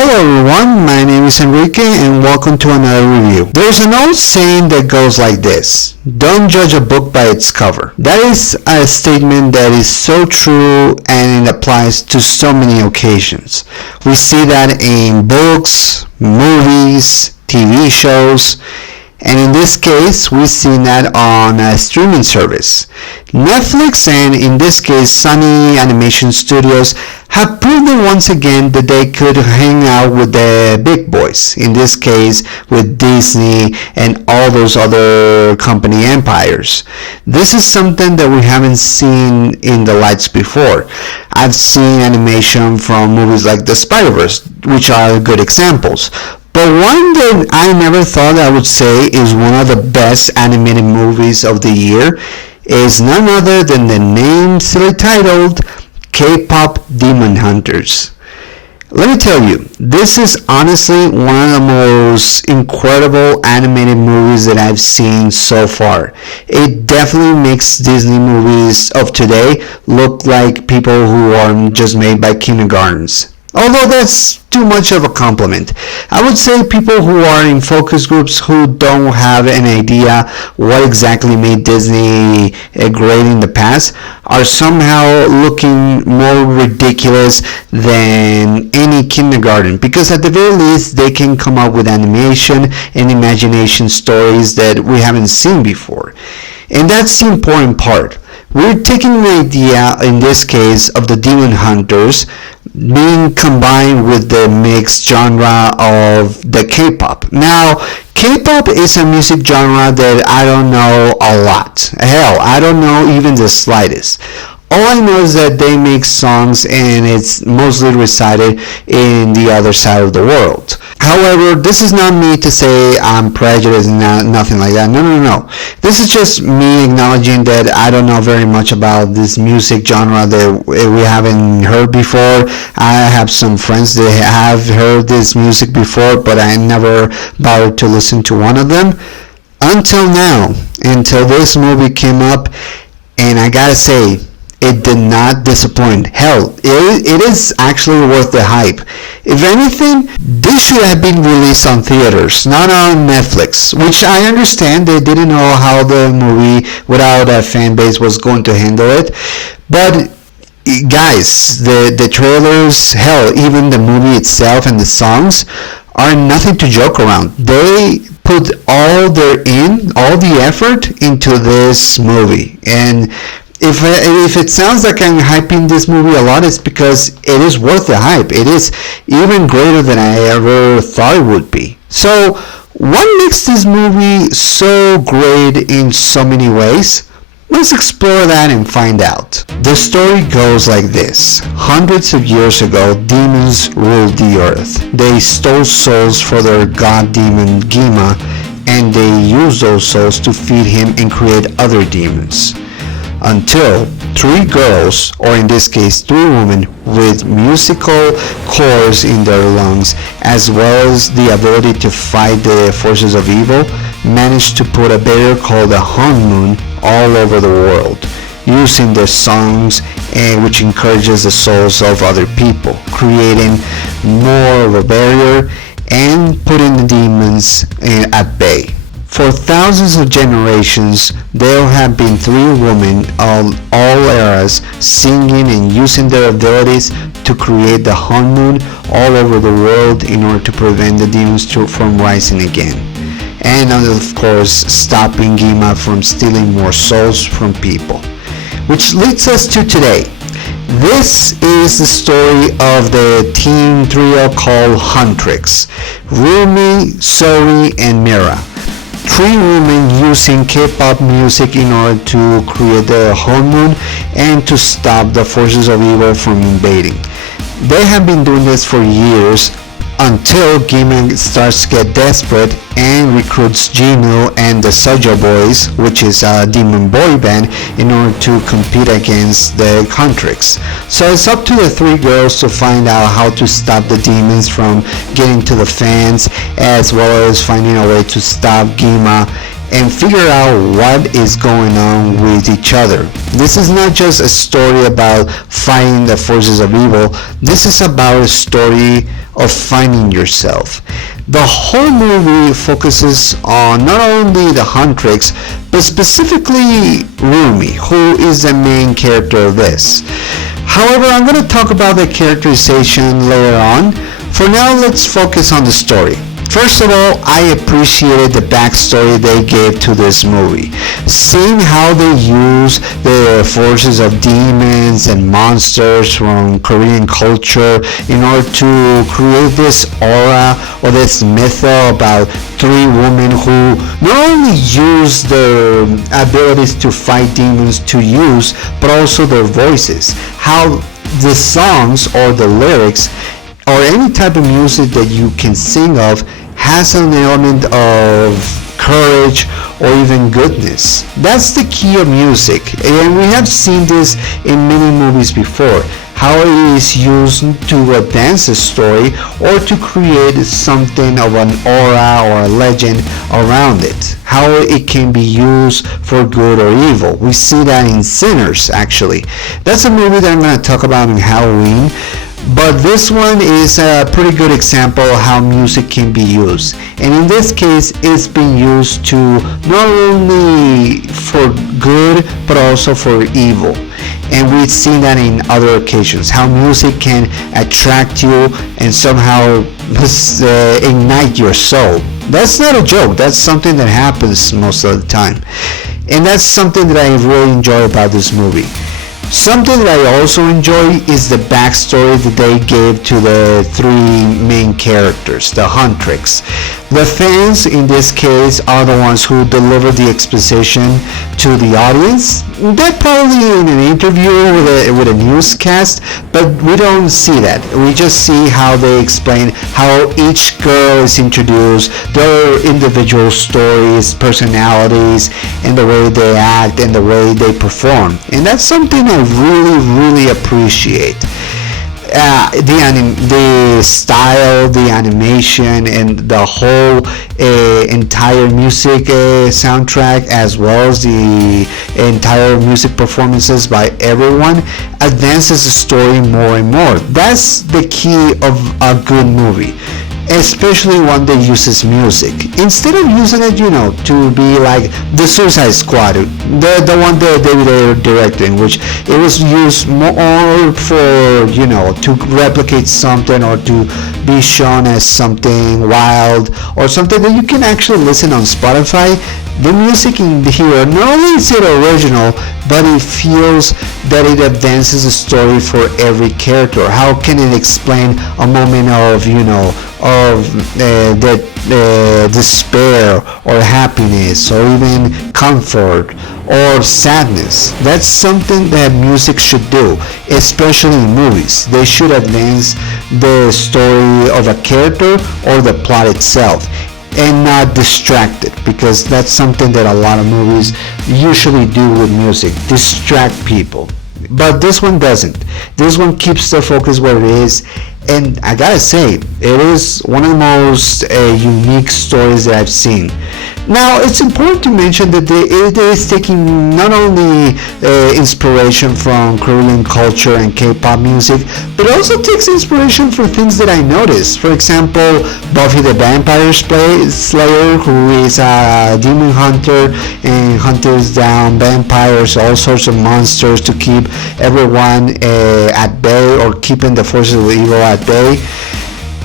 Hello everyone, my name is Enrique and welcome to another review. There's an old saying that goes like this: don't judge a book by its cover. That is a statement that is so true and it applies to so many occasions. We see that in books, movies, TV shows, and in this case, we've seen that on a streaming service. Netflix and in this case Sony Animation Studios have proven once again that they could hang out with the big boys, in this case with Disney and all those other company empires. This is something that we haven't seen in the lights before. I've seen animation from movies like The Spider-Verse, which are good examples. But one that I never thought I would say is one of the best animated movies of the year is none other than the name silly titled K-pop Demon Hunters. Let me tell you, this is honestly one of the most incredible animated movies that I've seen so far. It definitely makes Disney movies of today look like people who are just made by kindergartens. Although that's too much of a compliment. I would say people who are in focus groups who don't have an idea what exactly made Disney great in the past are somehow looking more ridiculous than any kindergarten, because at the very least they can come up with animation and imagination stories that we haven't seen before. And that's the important part. We're taking an idea, in this case, of the Demon Hunters being combined with the mixed genre of the K-pop. Now, K-pop is a music genre that I don't know a lot. Hell, I don't know even the slightest. All I know is that they make songs and it's mostly recited in the other side of the world. However, this is not me to say I'm prejudiced and nothing like that. No. This is just me acknowledging that I don't know very much about this music genre that we haven't heard before. I have some friends that have heard this music before, but I never bothered to listen to one of them. Until now, until this movie came up, and I gotta say, it did not disappoint. Hell, it is actually worth the hype. If anything, this should have been released on theaters, not on Netflix, which I understand they didn't know how the movie without a fan base was going to handle it. But guys, the trailers, hell, even the movie itself and the songs are nothing to joke around. They put all the effort into this movie, and if it sounds like I'm hyping this movie a lot, it's because it is worth the hype. It is even greater than I ever thought it would be. So, what makes this movie so great in so many ways? Let's explore that and find out. The story goes like this. Hundreds of years ago, demons ruled the earth. They stole souls for their god demon Gima, and they used those souls to feed him and create other demons. Until three girls, or in this case three women, with musical cords in their lungs, as well as the ability to fight the forces of evil, managed to put a barrier called the Moon all over the world, using their songs, which encourages the souls of other people, creating more of a barrier and putting the demons at bay. For thousands of generations, there have been three women of all eras singing and using their abilities to create the Moon all over the world in order to prevent the demons from rising again. And of course, stopping Gima from stealing more souls from people. Which leads us to today. This is the story of the teen trio called HUNTRIX: Rumi, Zoe, and Mira. Three women using K-pop music in order to create the Moon and to stop the forces of evil from invading. They have been doing this for years until Gima starts to get desperate and recruits Gino and the Soja Boys, which is a demon boy band, in order to compete against the HUNTRIX. So it's up to the three girls to find out how to stop the demons from getting to the fans, as well as finding a way to stop Gima and figure out what is going on with each other. This is not just a story about fighting the forces of evil. This is about a story of finding yourself. The whole movie focuses on not only the Huntrix, but specifically Rumi, who is the main character of this. However, I'm going to talk about the characterization later on. For now, let's focus on the story. First of all, I appreciated the backstory they gave to this movie. Seeing how they use the forces of demons and monsters from Korean culture in order to create this aura or this myth about three women who not only use their abilities to fight demons to use, but also their voices. How the songs or the lyrics or any type of music that you can sing of has an element of courage or even goodness. That's the key of music, and we have seen this in many movies before, how it is used to advance a story or to create something of an aura or a legend around it, how it can be used for good or evil. We see that in Sinners, actually. That's a movie that I'm going to talk about in Halloween. But this one is a pretty good example of how music can be used. And in this case, it's been used to not only for good, but also for evil. And we've seen that in other occasions, how music can attract you and somehow ignite your soul. That's not a joke. That's something that happens most of the time. And that's something that I really enjoy about this movie. Something that I also enjoy is the backstory that they gave to the three main characters, the Huntrix. The fans in this case are the ones who deliver the exposition to the audience. They're probably in an interview with a newscast, but we don't see that. We just see how they explain how each girl is introduced, their individual stories, personalities, and the way they act and the way they perform. And that's something I really appreciate. The style, the animation, and the whole entire music soundtrack, as well as the entire music performances by everyone, advances the story more and more. That's the key of a good movie, especially one that uses music. Instead of using it, to be like the Suicide Squad, the one that David directed, in which it was used more for, to replicate something or to be shown as something wild or something that you can actually listen on Spotify. The music in here, not only is it original, but it feels that it advances the story for every character. How can it explain a moment of, despair or happiness or even comfort or sadness? That's something that music should do, especially in movies. They should advance the story of a character or the plot itself, and not distract it, because that's something that a lot of movies usually do with music, distract people. But this one doesn't. This one keeps the focus where it is, and I gotta say, it is one of the most unique stories that I've seen. Now, it's important to mention that it is taking not only inspiration from Korean culture and K-pop music, but also takes inspiration from things that I noticed. For example, Buffy the Vampire Slayer, who is a demon hunter and hunters down vampires, all sorts of monsters to keep everyone at bay, or keeping the forces of evil at bay.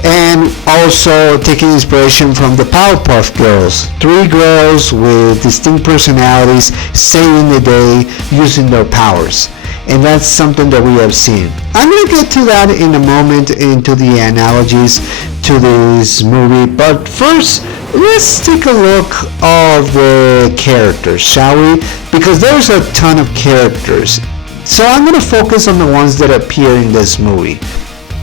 And also taking inspiration from the Powerpuff Girls, three girls with distinct personalities saving the day using their powers. And that's something that we have seen. I'm going to get to that in a moment, into the analogies to this movie, but first let's take a look of the characters, shall we? Because there's a ton of characters, so I'm going to focus on the ones that appear in this movie.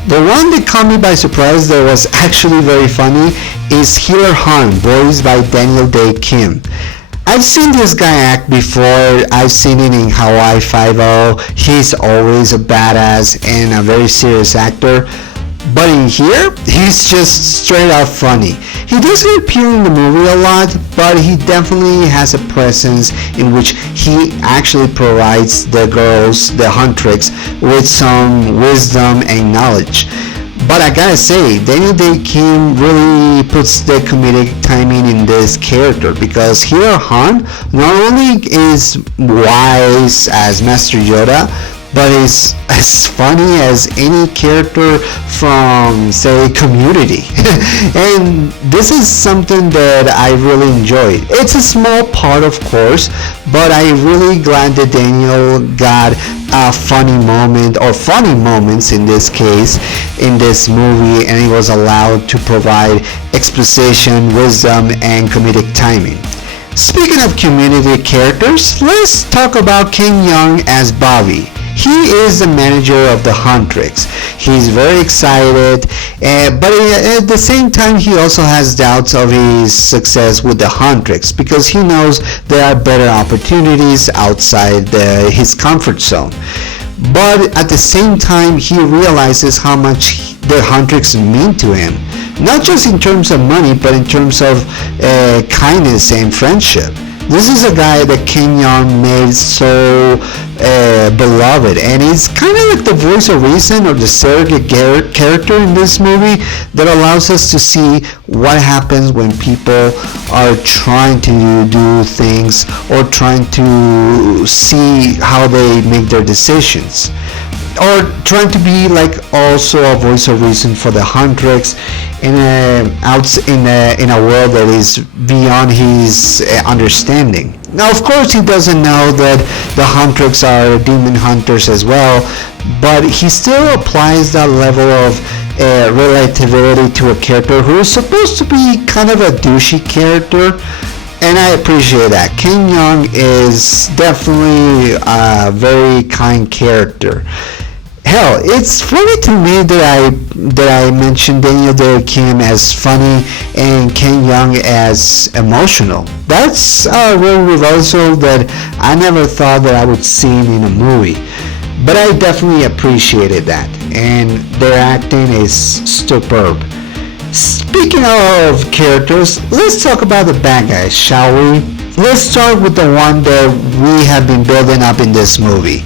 The one that caught me by surprise that was actually very funny is Healer Han, voiced by Daniel Day Kim. I've seen this guy act before. I've seen it in Hawaii Five-0. He's always a badass and a very serious actor. But in here, he's just straight out funny. He doesn't appear in the movie a lot, but he definitely has a presence in which he actually provides the girls, the Huntrix, with some wisdom and knowledge. But I gotta say, Daniel Day Kim really puts the comedic timing in this character, because here Han not only is wise as Master Yoda, but is as funny as any character from, say, Community. And this is something that I really enjoyed. It's a small part, of course, but I'm really glad that Daniel got a funny moment, or funny moments in this case, in this movie, and he was allowed to provide exposition, wisdom, and comedic timing. Speaking of Community characters, let's talk about Ken Jeong as Bobby. He is the manager of the HUNTRIX. He's very excited, but at the same time he also has doubts of his success with the HUNTRIX, because he knows there are better opportunities outside his comfort zone. But at the same time he realizes how much the HUNTRIX mean to him, not just in terms of money, but in terms of kindness and friendship. This is a guy that Ken Jeong made so beloved, and he's kind of like the voice of reason, or the surrogate character in this movie, that allows us to see what happens when people are trying to do things, or trying to see how they make their decisions, or trying to be like also a voice of reason for the HUNTRIX in a world that is beyond his understanding. Now, of course, he doesn't know that the HUNTRIX are demon hunters as well, but he still applies that level of relativity to a character who is supposed to be kind of a douchey character, and I appreciate that. Ken Jeong is definitely a very kind character. Hell, it's funny to me that I mentioned Daniel Day Kim as funny and Ken Jeong as emotional. That's a real reversal that I never thought that I would see in a movie. But I definitely appreciated that, and their acting is superb. Speaking of characters, let's talk about the bad guys, shall we? Let's start with the one that we have been building up in this movie,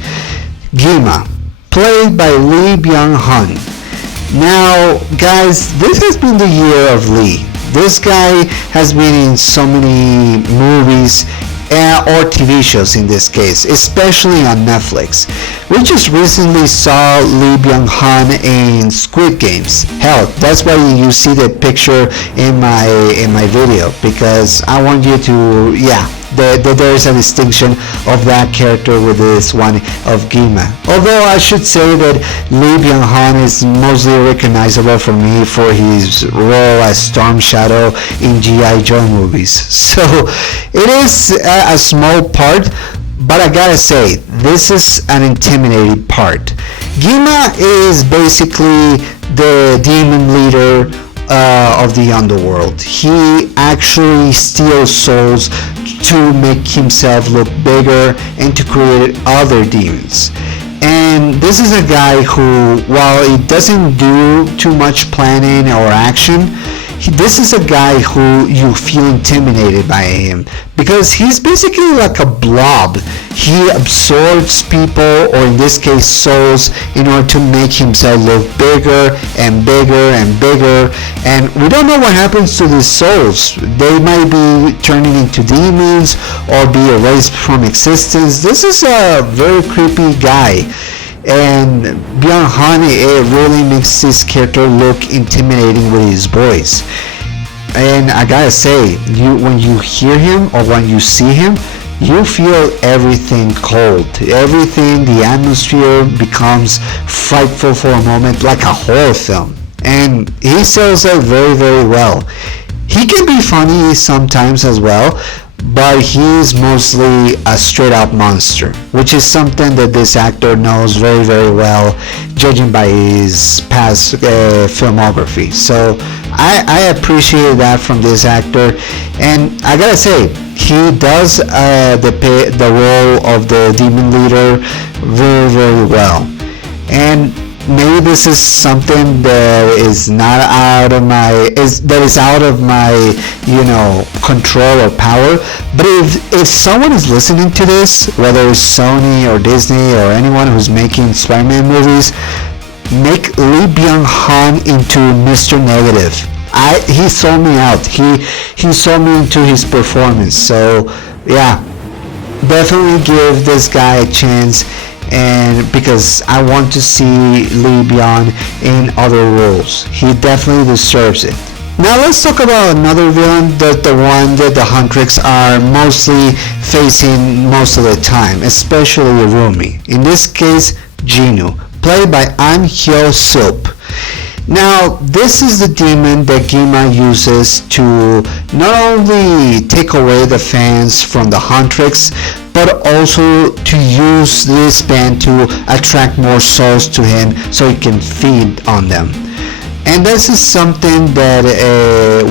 Gima, played by Lee Byung-hun. Now, guys, this has been the year of Lee. This guy has been in so many movies or TV shows in this case, especially on Netflix. We just recently saw Lee Byung-hun in Squid Games. Hell, that's why you see the picture in my video, because I want you to, there is a distinction of that character with this one of Gima. Although I should say that Lee Byung-hun is mostly recognizable for me for his role as Storm Shadow in G.I. Joe movies. So it is a small part, but I gotta say, this is an intimidating part. Gima is basically the demon leader of the underworld. He actually steals souls to make himself look bigger and to create other demons. And this is a guy who, while he doesn't do too much planning or action, this is a guy who you feel intimidated by him, because he's basically like a blob. He absorbs people, or in this case souls, in order to make himself look bigger and bigger and bigger, and we don't know what happens to these souls. They might be turning into demons or be erased from existence. This is a very creepy guy, and Byung-hun, it really makes this character look intimidating with his voice. And I gotta say, when you hear him or when you see him, you feel everything cold. Everything, the atmosphere becomes frightful for a moment, like a horror film. And he sells it very, very well. He can be funny sometimes as well, but he's mostly a straight up monster, which is something that this actor knows very, very well, judging by his past filmography. So I appreciate that from this actor, and I gotta say, he does the role of the demon leader very, very well. And maybe this is something that is not out of my control or power, but if someone is listening to this, whether it's Sony or Disney or anyone who's making Spider-Man movies, make Lee Lee Byung-hun into Mr. Negative. He sold me out. He sold me into his performance. So yeah, definitely give this guy a chance, and because I want to see Lee Byung in other roles. He definitely deserves it. Now let's talk about another villain, the one that the Huntrix are mostly facing most of the time, especially Rumi. In this case, Jinu, played by An Hyo-sup. Now, this is the demon that Gima uses to not only take away the fans from the Huntrix, but also to use this band to attract more souls to him so he can feed on them. And this is something that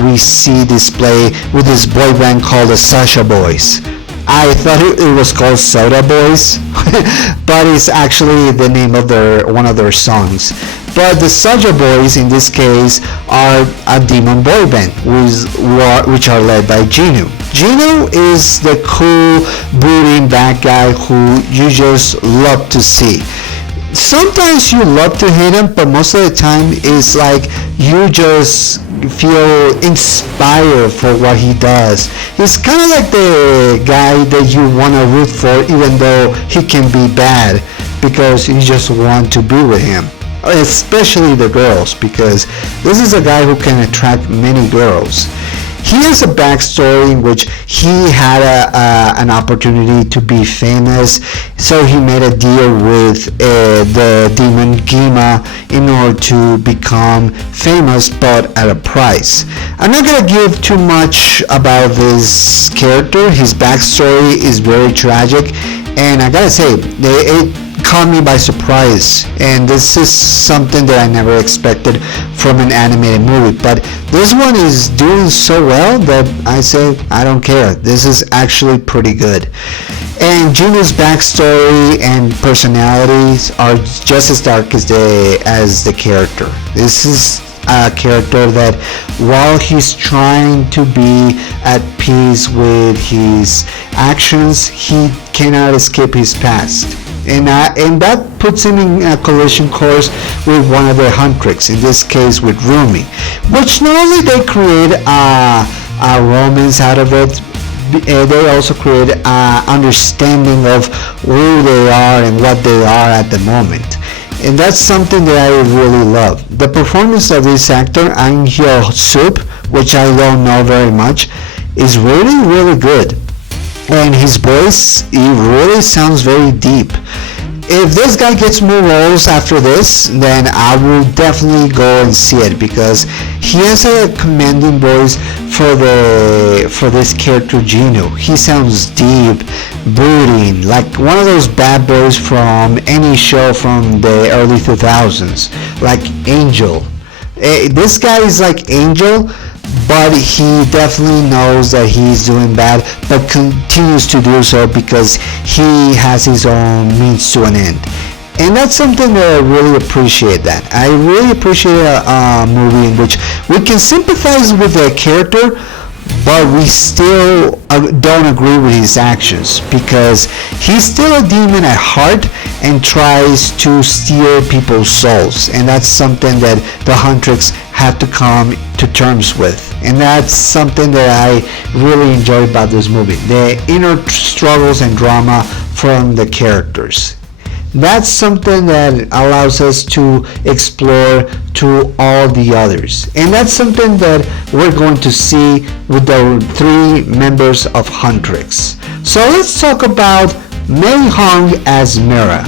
we see displayed with this boy band called the Sasha Boys. I thought it was called Soda Boys, but it's actually the name of one of their songs. But the Sasha Boys in this case are a demon boy band, which are led by Jinu. Jinu is the cool, brooding bad guy who you just love to see. Sometimes you love to hate him, but most of the time it's like you just feel inspired for what he does. He's kind of like the guy that you want to root for, even though he can be bad, because you just want to be with him. Especially the girls, because this is a guy who can attract many girls. He has a backstory in which he had an opportunity to be famous, so he made a deal with the demon Gima in order to become famous, but at a price. I'm not going to give too much about this character. His backstory is very tragic, and I gotta say, it caught me by surprise, and this is something that I never expected from an animated movie. But this one is doing so well that I say I don't care. This is actually pretty good. And Juno's backstory and personalities are just as dark as the character. This is a character that while he's trying to be at peace with his actions, he cannot escape his past. And that puts him in a collision course with one of the Huntrix, in this case with Rumi, which not only they create a romance out of it, they also create an understanding of who they are and what they are at the moment. And that's something that I really love. The performance of this actor, An Hyo-sup, which I don't know very much, is really, really good. And his voice, it really sounds very deep. If this guy gets more roles after this, then I will definitely go and see it, because he has a commanding voice for this character Jinu. He sounds deep, brooding, like one of those bad boys from any show from the early 2000s, like Angel. This guy is like Angel, but he definitely knows that he's doing bad, but continues to do so because he has his own means to an end. And that's something that I really appreciate. That I really appreciate a movie in which we can sympathize with the character, but we still don't agree with his actions, because he's still a demon at heart and tries to steal people's souls. And that's something that the Huntrix have to come to terms with. And that's something that I really enjoy about this movie, the inner struggles and drama from the characters. That's something that allows us to explore to all the others. And that's something that we're going to see with the three members of Huntrix. So let's talk about Mei Hong as Mira.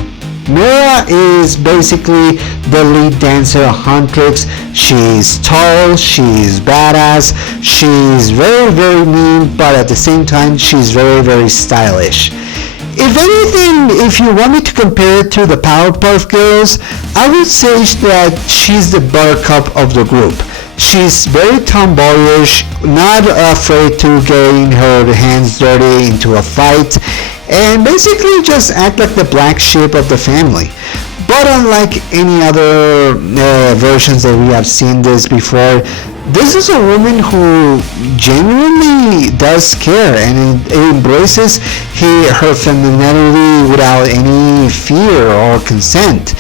Mira is basically the lead dancer of Huntrix. She's tall, she's badass, she's very, very mean, but at the same time, she's very, very stylish. If anything, if you want me to compare it to the Powerpuff Girls, I would say that she's the buttercup of the group. She's very tomboyish, not afraid to getting her hands dirty into a fight, and basically just act like the black sheep of the family. But unlike any other versions that we have seen this before, this is a woman who genuinely does care and embraces her femininity without any fear or consent.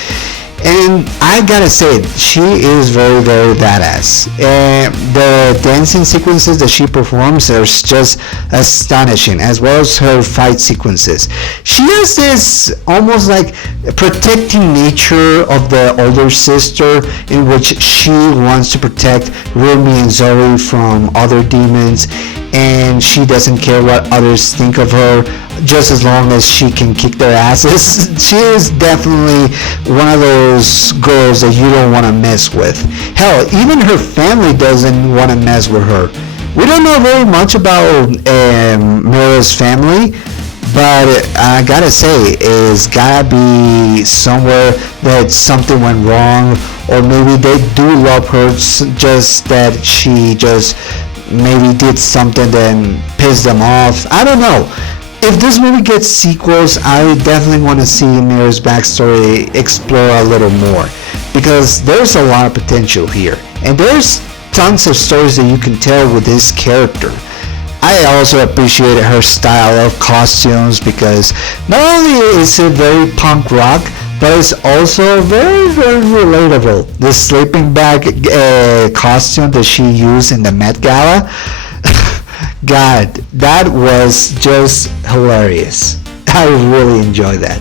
And I gotta say, she is very, very badass. The dancing sequences that she performs are just astonishing, as well as her fight sequences. She has this almost like protecting nature of the older sister, in which she wants to protect Rumi and Zoe from other demons, and she doesn't care what others think of her, just as long as she can kick their asses. She is definitely one of those girls that you don't want to mess with. Hell, even her family doesn't want to mess with her. We don't know very much about Mira's family, but I gotta say, it's gotta be somewhere that something went wrong, or maybe they do love her, just that she just maybe did something that pissed them off. I don't know. If this movie gets sequels, I definitely want to see Mira's backstory explore a little more, because there's a lot of potential here, and there's tons of stories that you can tell with this character. I also appreciated her style of costumes, because not only is it very punk rock, but it's also very, very relatable. The sleeping bag costume that she used in the Met Gala, God, that was just hilarious. I really enjoyed that.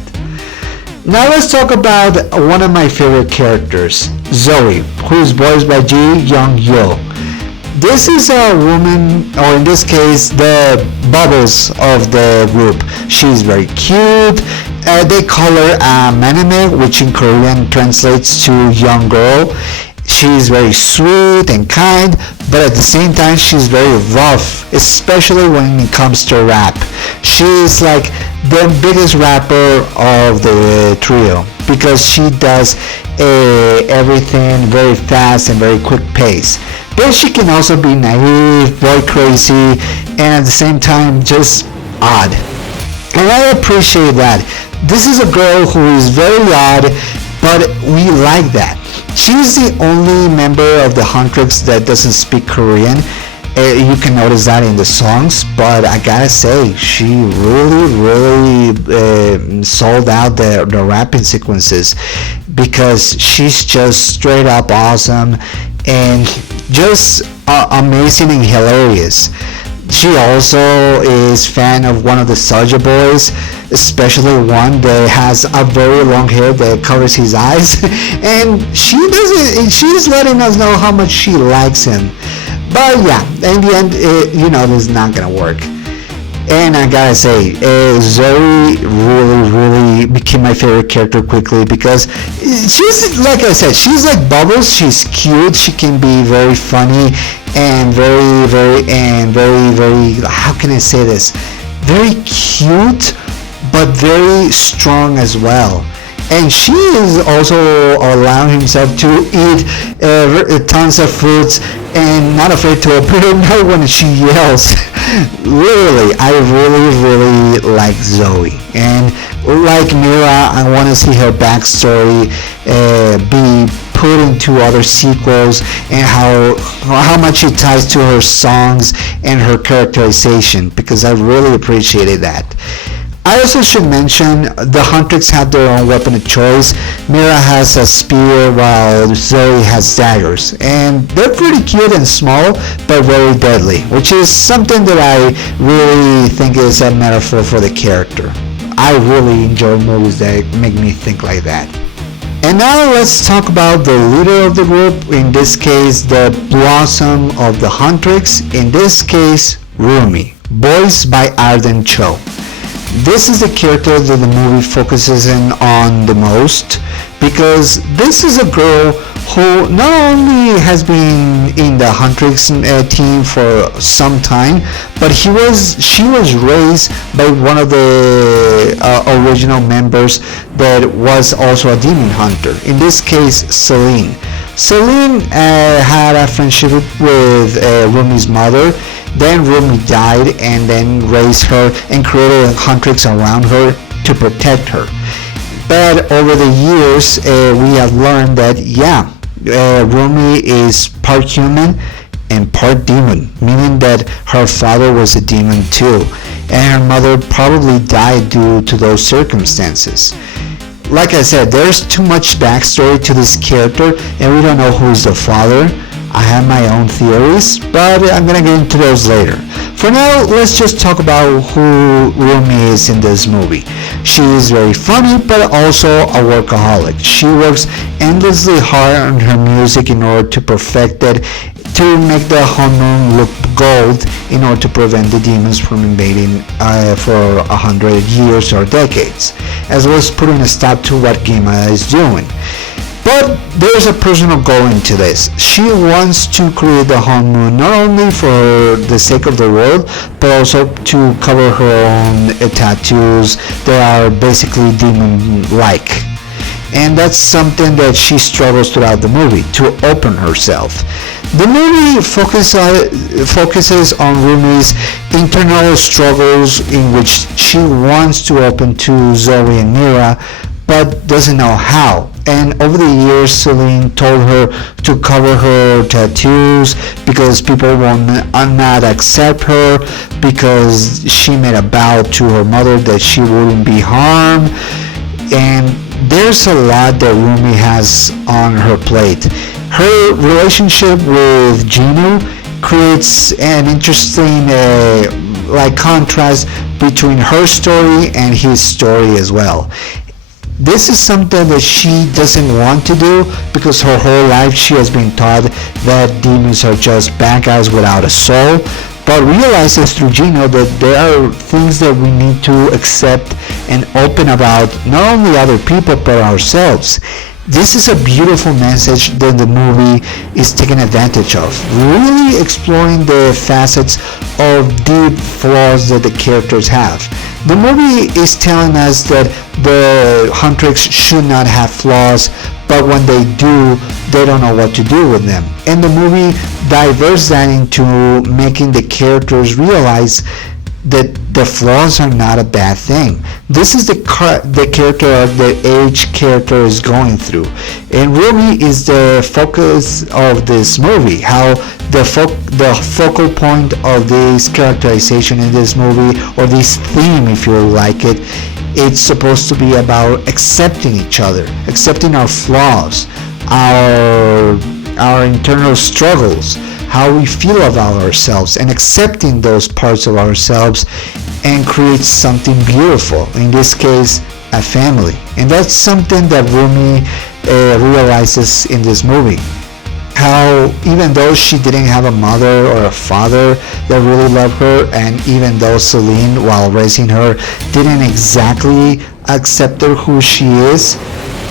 Now let's talk about one of my favorite characters, Zoe, who is voiced by Ji Young-yo. This is a woman, or in this case, the Bubbles of the group. She's very cute. They call her Maname, which in Korean translates to young girl. She's very sweet and kind, but at the same time she's very rough, especially when it comes to rap. She's like the biggest rapper of the trio, because she does everything very fast and very quick pace. But she can also be naive, boy crazy, and at the same time just odd. And I appreciate that. This is a girl who is very odd, but we like that. She's the only member of the HUNTRIX that doesn't speak Korean. You can notice that in the songs, but I gotta say, she really sold out the rapping sequences, because she's just straight up awesome and just amazing and hilarious. She also is fan of one of the Soulja Boys, especially one that has a very long hair that covers his eyes, and she's letting us know how much she likes him. But yeah, in the end, this is not gonna work. And I gotta say, Zoe really became my favorite character quickly, because she's, like I said, she's like Bubbles. She's cute. She can be very funny and very, how can I say this? Very cute, but very strong as well. And she is also allowing herself to eat tons of fruits and not afraid to appear out when she yells. Really, I really like Zoe. And like Mira, I want to see her backstory be put into other sequels, and how much it ties to her songs and her characterization, because I really appreciated that. I also should mention the HUNTRIX have their own weapon of choice. Mira has a spear while Zoe has daggers, and they're pretty cute and small, but very deadly, which is something that I really think is a metaphor for the character. I really enjoy movies that make me think like that. And now let's talk about the leader of the group, in this case the blossom of the HUNTRIX, in this case Rumi, voiced by Arden Cho. This is the character that the movie focuses in on the most, because this is a girl who not only has been in the HUNTRIX team for some time, but she was raised by one of the original members that was also a demon hunter, in this case Celine. Celine had a friendship with Rumi's mother. Then Rumi died, and then raised her and created a HUNTRIX around her to protect her. But over the years, we have learned that Rumi is part human and part demon, meaning that her father was a demon too, and her mother probably died due to those circumstances. like I said, there's too much backstory to this character, and we don't know who's the father. I have my own theories, but I'm gonna get into those later. For now, let's just talk about who Rumi is in this movie. She is very funny, but also a workaholic. She works endlessly hard on her music in order to perfect it, to make the Honun look gold, in order to prevent the demons from invading for 100 years or decades, as well as putting a stop to what Gima is doing. But there's a personal goal into this. She wants to create the Honmun not only for the sake of the world, but also to cover her own tattoos that are basically demon-like. And that's something that she struggles throughout the movie, to open herself. The movie focuses on Rumi's internal struggles, in which she wants to open to Zoe and Mira, but doesn't know how. And over the years, Celine told her to cover her tattoos because people will not accept her, because she made a vow to her mother that she wouldn't be harmed. And there's a lot that Rumi has on her plate. Her relationship with Gino creates an interesting contrast between her story and his story as well. This is something that she doesn't want to do, because her whole life she has been taught that demons are just bad guys without a soul, but realizes through Gino that there are things that we need to accept and open about, not only other people but ourselves. This is a beautiful message that the movie is taking advantage of, really exploring the facets of deep flaws that the characters have. The movie is telling us that the Huntrix should not have flaws, but when they do, they don't know what to do with them. And the movie diverts that into making the characters realize that the flaws are not a bad thing. This is the character that each character is going through. And Rumi is the focus of this movie, how the focal point of this characterization in this movie, or this theme if you like it, it's supposed to be about accepting each other, accepting our flaws, our internal struggles, how we feel about ourselves, and accepting those parts of ourselves and create something beautiful, in this case a family. And that's something that Rumi realizes in this movie, how even though she didn't have a mother or a father that really loved her, and even though Celine, while raising her, didn't exactly accept her who she is,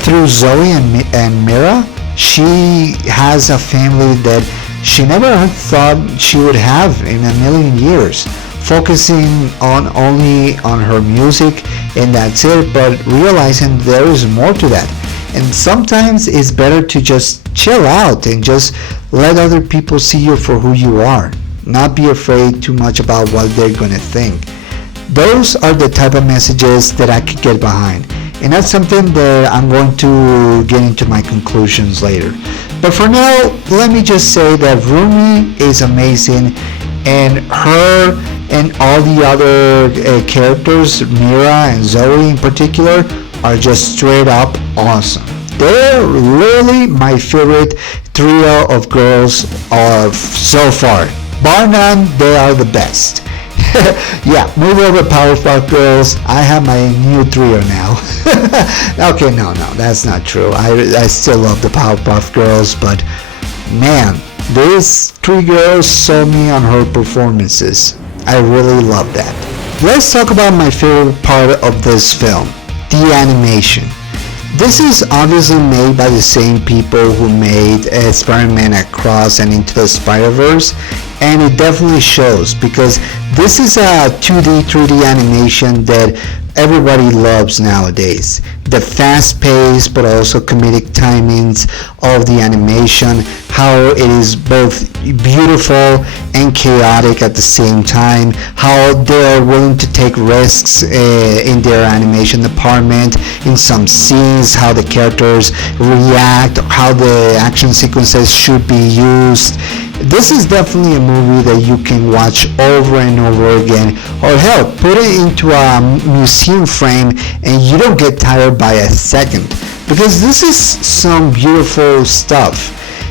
through Zoe and Mira, she has a family that she never thought she would have in a million years, focusing only on her music and that's it, but realizing there is more to that. And sometimes it's better to just chill out and just let other people see you for who you are, not be afraid too much about what they're gonna think. Those are the type of messages that I could get behind, and that's something that I'm going to get into my conclusions later. But for now, let me just say that Rumi is amazing, and her and all the other characters, Mira and Zoe in particular, are just straight up awesome. They're really my favorite trio of girls so far. Bar none, they are the best. Yeah, move over Powerpuff Girls. I have my new trio now. Okay, no, that's not true. I still love the Powerpuff Girls, but man, these three girls sold me on her performances. I really love that. Let's talk about my favorite part of this film, the animation. This is obviously made by the same people who made Spider-Man Across and Into the Spider-Verse, and it definitely shows, because this is a 2D, 3D animation that everybody loves nowadays. The fast pace but also comedic timings of the animation, how it is both beautiful and chaotic at the same time, how they are willing to take risks in their animation department, in some scenes, how the characters react, how the action sequences should be used. This is definitely a movie that you can watch over and over again, or hell, put it into a museum frame and you don't get tired by a second, because this is some beautiful stuff.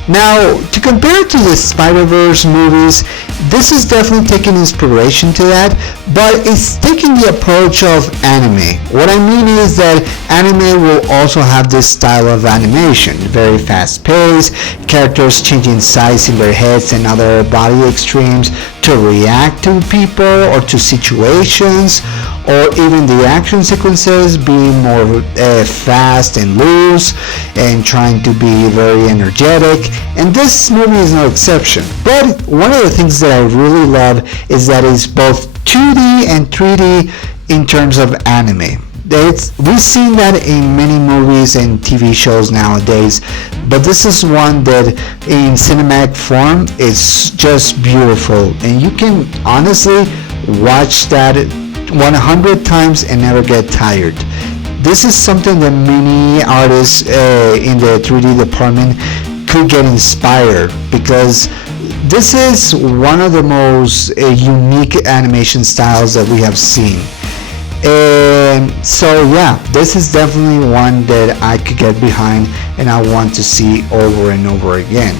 Now, to compare to the Spider-Verse movies, this is definitely taking inspiration to that, but it's taking the approach of anime. What I mean is that anime will also have this style of animation, very fast-paced, characters changing size in their heads and other body extremes to react to people or to situations, or even the action sequences being more fast and loose and trying to be very energetic, and this movie is no exception. But one of the things that I really love is that it's both 2D and 3D in terms of anime. We've seen that in many movies and TV shows nowadays, but this is one that in cinematic form is just beautiful, and you can honestly watch that 100 times and never get tired. This is something that many artists in the 3D department could get inspired, because this is one of the most unique animation styles that we have seen. And so yeah, this is definitely one that I could get behind and I want to see over and over again.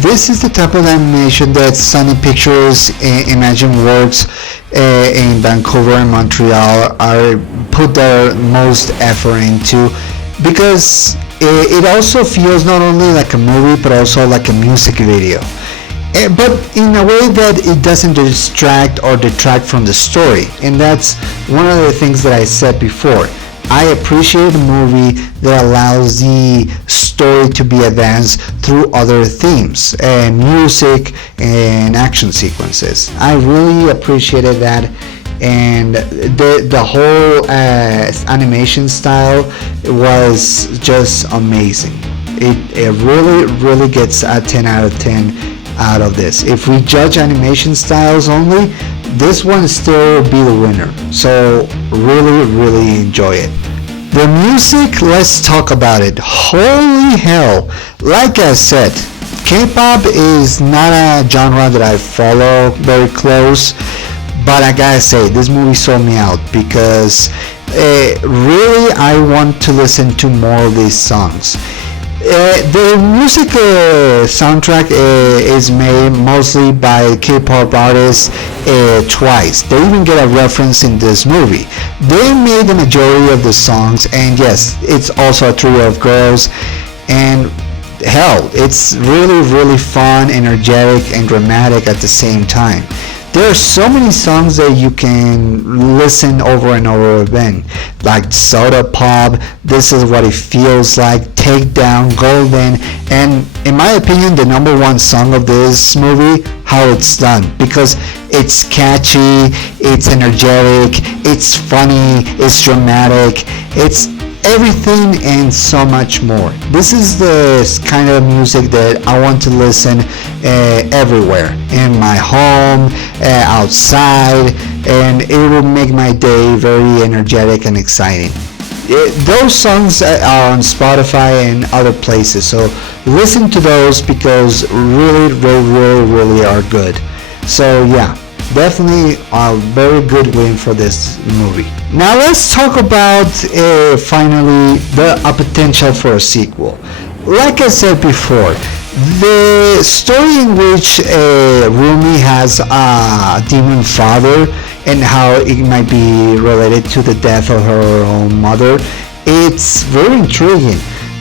This is the type of animation that Sony Pictures Imagine Works in Vancouver and Montreal are put their most effort into, because it also feels not only like a movie but also like a music video, but in a way that it doesn't distract or detract from the story. And that's one of the things that I said before. I appreciate a movie that allows the story to be advanced through other themes and music and action sequences. I really appreciated that, and the whole animation style was just amazing. It really gets a 10 out of 10 out of this. If we judge animation styles only, this one still be the winner. So really enjoy it. The music, let's talk about it. Holy hell. Like I said, K-pop is not a genre that I follow very close, but I gotta say, this movie sold me out, because really I want to listen to more of these songs. The music soundtrack is made mostly by K-pop artists twice. They even get a reference in this movie. They made the majority of the songs, and yes, it's also a trio of girls, and hell, it's really fun, energetic, and dramatic at the same time. There are so many songs that you can listen over and over again, like Soda Pop, This Is What It Feels Like, Takedown, Golden, and in my opinion, the number one song of this movie, How It's Done, because it's catchy, it's energetic, it's funny, it's dramatic, it's everything and so much more. This is the kind of music that I want to listen everywhere, in my home, outside, and it will make my day very energetic and exciting. Those songs are on Spotify and other places, so listen to those, because really are good. So yeah, definitely a very good win for this movie. Now let's talk about finally a potential for a sequel. Like I said before, the story in which Rumi has a demon father and how it might be related to the death of her own mother, it's very intriguing.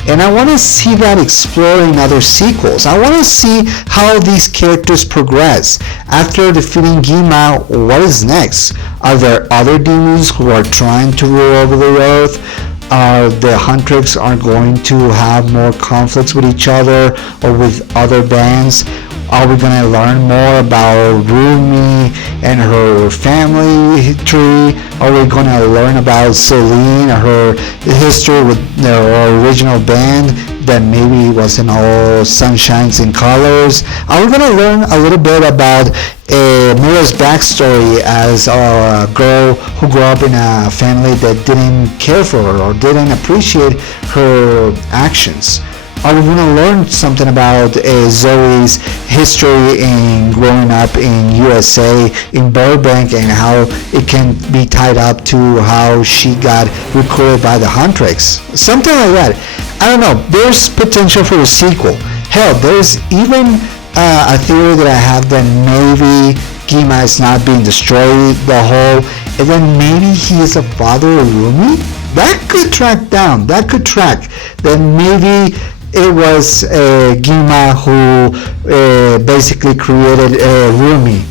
And I want to see that explored in other sequels. I want to see how these characters progress. After defeating Gima, what is next? Are there other demons who are trying to rule over the earth? Are the HUNTRIX are going to have more conflicts with each other or with other bands? Are we going to learn more about Rumi and her family tree? Are we going to learn about Celine and her history with the original band that maybe wasn't all sunshines and colors? Are we going to learn a little bit about Mira's backstory as a girl who grew up in a family that didn't care for her or didn't appreciate her actions? Are we going to learn something about Zoe's history in growing up in USA, in Burbank, and how it can be tied up to how she got recruited by the HUNTRIX? Something like that. I don't know. There's potential for a sequel. Hell, there's even a theory that I have that maybe Gima is not being destroyed the whole, and then maybe he is a father of Rumi? That could track down. That could track. Then maybe it was Gima who basically created Rumi,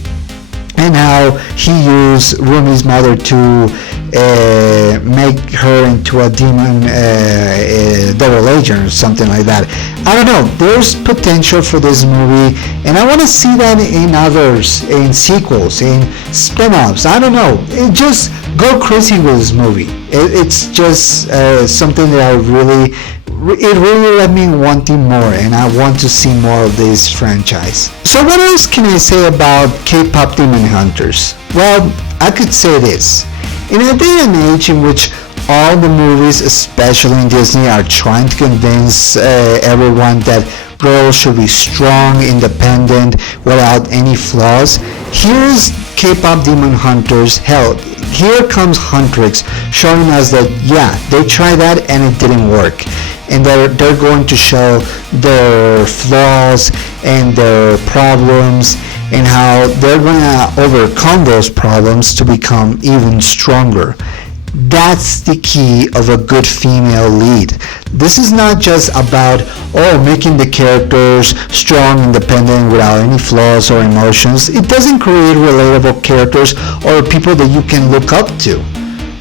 and how he used Rumi's mother to make her into a demon double agent or something like that. I don't know. There's potential for this movie, and I want to see that in others, in sequels, in spin-offs. I don't know. Just go crazy with this movie. It's just something that it really left me wanting more, and I want to see more of this franchise. So what else can I say about K-pop Demon Hunters? Well, I could say this. In a day and age in which all the movies, especially in Disney, are trying to convince everyone that girls should be strong, independent, without any flaws, here's K-pop Demon Hunters. Hell, here comes HUNTRIX showing us that, yeah, they tried that and it didn't work. And they're going to show their flaws and their problems, and how they're going to overcome those problems to become even stronger. That's the key of a good female lead. This is not just about making the characters strong, independent, without any flaws or emotions. It doesn't create relatable characters or people that you can look up to.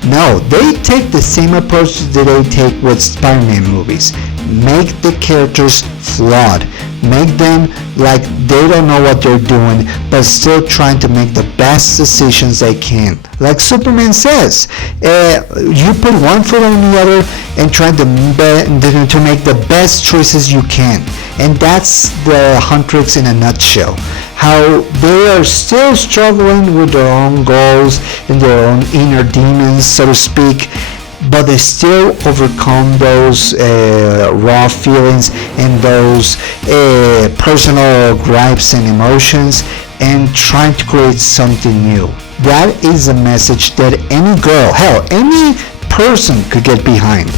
No, they take the same approach that they take with Spider-Man movies. Make the characters flawed. Make them like they don't know what they're doing, but still trying to make the best decisions they can. Like Superman says, you put one foot on the other and try to make the best choices you can. And that's the HUNTRIX in a nutshell. How they are still struggling with their own goals and their own inner demons, so to speak, but they still overcome those raw feelings and those personal gripes and emotions, and trying to create something new. That is a message that any girl, hell, any person could get behind.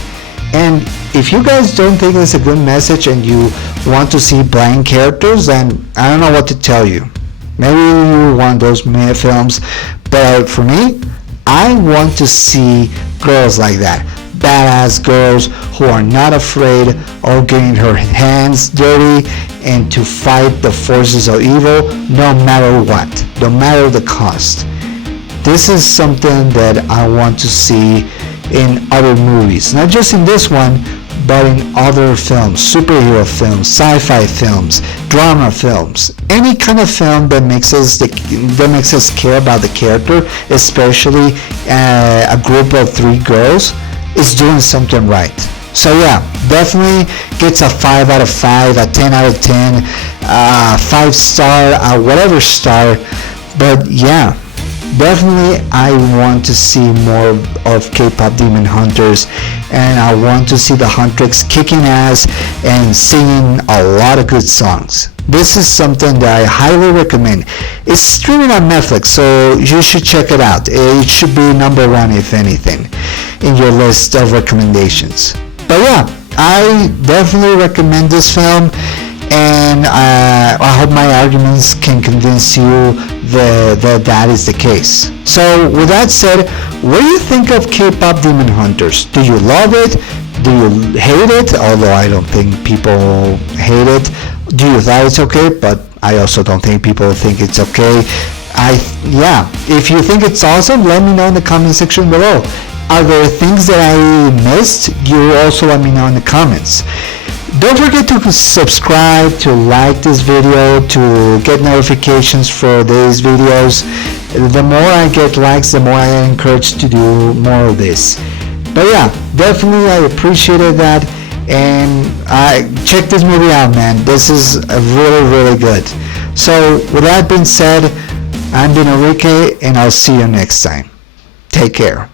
And if you guys don't think it's a good message and you want to see blank characters, then I don't know what to tell you. Maybe you want those films, but for me, I want to see girls like that. Badass girls who are not afraid of getting her hands dirty and to fight the forces of evil no matter what, no matter the cost. This is something that I want to see in other movies, not just in this one, but in other films, superhero films, sci-fi films, drama films, any kind of film that makes us care about the character, especially a group of 3 girls, is doing something right. So yeah, definitely gets a 5 out of 5, a 10 out of 10, 5 star, whatever star. But yeah, definitely I want to see more of K-pop Demon Hunters, and I want to see the HUNTRIX kicking ass and singing a lot of good songs. This is something that I highly recommend. It's streaming on Netflix, so you should check it out. It should be number 1, if anything, in your list of recommendations. But yeah, I definitely recommend this film, and I hope my arguments can convince you that is the case. So with that said, what do you think of K-pop Demon Hunters? Do you love it? Do you hate it? Although I don't think people hate it. Do you think it's okay? But I also don't think people think it's okay. If you think it's awesome, let me know in the comment section below. Are there things that I missed? You also let me know in the comments. Don't forget to subscribe, to like this video, to get notifications for these videos. The more I get likes, the more I am encouraged to do more of this. But yeah, definitely I appreciated that, and check this movie out, man. This is really, really good. So with that being said, I'm Enrique, and I'll see you next time. Take care.